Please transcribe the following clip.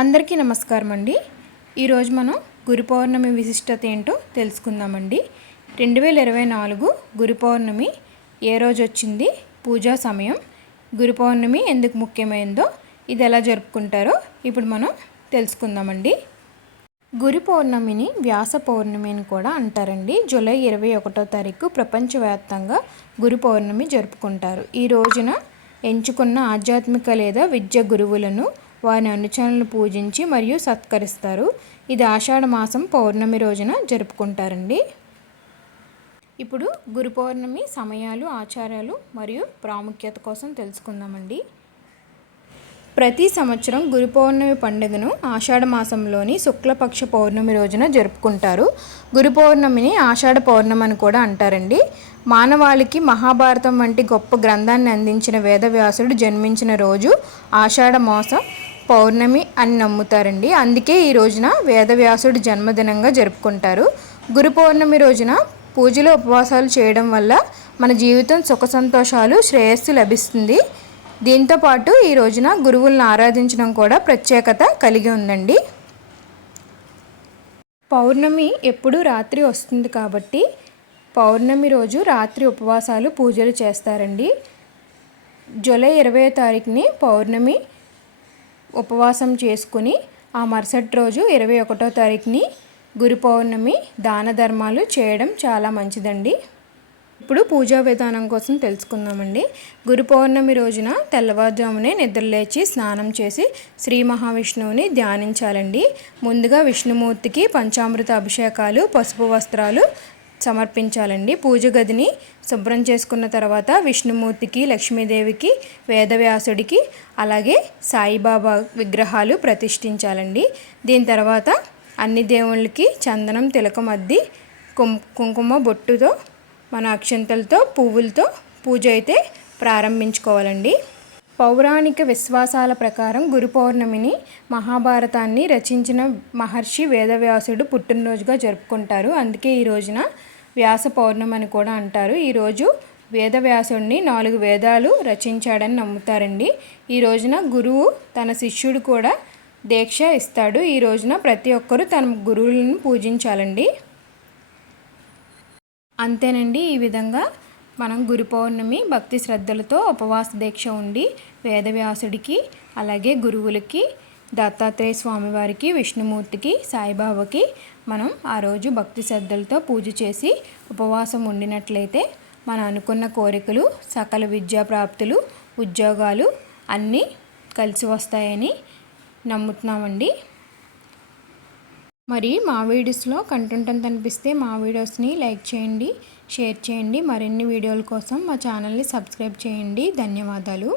అందరికీ నమస్కారం అండి. ఈరోజు మనం గురు పౌర్ణమి విశిష్టత ఏంటో తెలుసుకుందామండి. 2024 గురు పౌర్ణమి ఏ రోజు వచ్చింది, పూజా సమయం, గురు పౌర్ణమి ఎందుకు ముఖ్యమైనదో, ఇది ఎలా జరుపుకుంటారో ఇప్పుడు మనం తెలుసుకుందామండి. గురు పౌర్ణమిని వ్యాస పౌర్ణమి అని కూడా అంటారండి. జూలై 21వ తారీఖు ప్రపంచవ్యాప్తంగా గురు పౌర్ణమి జరుపుకుంటారు. ఈ రోజున ఎంచుకున్న ఆధ్యాత్మిక లేదా విద్య గురువులను వారి అనుచరులను పూజించి మరియు సత్కరిస్తారు. ఇది ఆషాఢ మాసం పౌర్ణమి రోజున జరుపుకుంటారండి. ఇప్పుడు గురు పౌర్ణమి సమయాలు, ఆచారాలు మరియు ప్రాముఖ్యత కోసం తెలుసుకుందామండి. ప్రతి సంవత్సరం గురు పౌర్ణమి పండుగను ఆషాఢ మాసంలోని శుక్లపక్ష పౌర్ణమి రోజున జరుపుకుంటారు. గురు పౌర్ణమిని ఆషాఢ పౌర్ణమి అని కూడా అంటారండి. మానవాళికి మహాభారతం వంటి గొప్ప గ్రంథాన్ని అందించిన వేదవ్యాసుడు జన్మించిన రోజు ఆషాఢ మాసం పౌర్ణమి అని నమ్ముతారండి. అందుకే ఈ రోజున వేదవ్యాసుడు జన్మదినంగా జరుపుకుంటారు. గురు పౌర్ణమి రోజున పూజలు, ఉపవాసాలు చేయడం వల్ల మన జీవితం సుఖ సంతోషాలు, శ్రేయస్సు లభిస్తుంది. దీంతోపాటు ఈ రోజున గురువులను ఆరాధించడం కూడా ప్రత్యేకత కలిగి ఉందండి. పౌర్ణమి ఎప్పుడు రాత్రి వస్తుంది కాబట్టి పౌర్ణమి రోజు రాత్రి ఉపవాసాలు, పూజలు చేస్తారండి. జూలై 20వ తారీఖుని పౌర్ణమి ఉపవాసం చేసుకుని ఆ మరుసటి రోజు 21వ తారీఖుని గురు పౌర్ణమి దాన ధర్మాలు చేయడం చాలా మంచిదండి. ఇప్పుడు పూజా విధానం కోసం తెలుసుకుందామండి. గురు పౌర్ణమి రోజున తెల్లవారుజామునే నిద్రలేచి స్నానం చేసి శ్రీ మహావిష్ణువుని ధ్యానించాలండి. ముందుగా విష్ణుమూర్తికి పంచామృత అభిషేకాలు, పసుపు వస్త్రాలు సమర్పించాలండి. పూజ గదిని శుభ్రం చేసుకున్న తర్వాత విష్ణుమూర్తికి, లక్ష్మీదేవికి, వేదవ్యాసుడికి, అలాగే సాయిబాబా విగ్రహాలు ప్రతిష్ఠించాలండి. దీని తర్వాత అన్ని దేవుళ్ళకి చందనం, తిలకం అద్ది కుంకుమ బొట్టుతో, మన అక్షంతలతో, పువ్వులతో పూజ అయితే ప్రారంభించుకోవాలండి. పౌరాణిక విశ్వాసాల ప్రకారం గురు పౌర్ణమిని మహాభారతాన్ని రచించిన మహర్షి వేదవ్యాసుడు పుట్టినరోజుగా జరుపుకుంటారు. అందుకే ఈ రోజున వ్యాస పౌర్ణమి అని కూడా అంటారు. ఈరోజు వేదవ్యాసుడిని 4 వేదాలు రచించాడని నమ్ముతారండి. ఈ రోజున గురువు తన శిష్యుడు కూడా దీక్ష ఇస్తాడు. ఈ రోజున ప్రతి ఒక్కరూ తన గురువులను పూజించాలండి. అంతేనండి. ఈ విధంగా మనం గురు పౌర్ణమి భక్తి శ్రద్ధలతో ఉపవాస దీక్ష ఉండి వేదవ్యాసుడికి, అలాగే గురువులకి, దత్తాత్రేయ స్వామివారికి, విష్ణుమూర్తికి, సాయిబాబాకి మనం ఆ రోజు భక్తి శ్రద్ధలతో పూజ చేసి ఉపవాసం ఉండినట్లయితే మనం అనుకున్న కోరికలు, సకల విద్యా ప్రాప్తులు, ఉద్యోగాలు అన్నీ కలిసి వస్తాయని నమ్ముతున్నామండి. మరి మా వీడియోస్లో కంటెంట్ అంత అనిపిస్తే మా వీడియోస్ని లైక్ చేయండి, షేర్ చేయండి. మరిన్ని వీడియోల కోసం మా ఛానల్ని సబ్స్క్రైబ్ చేయండి. ధన్యవాదాలు.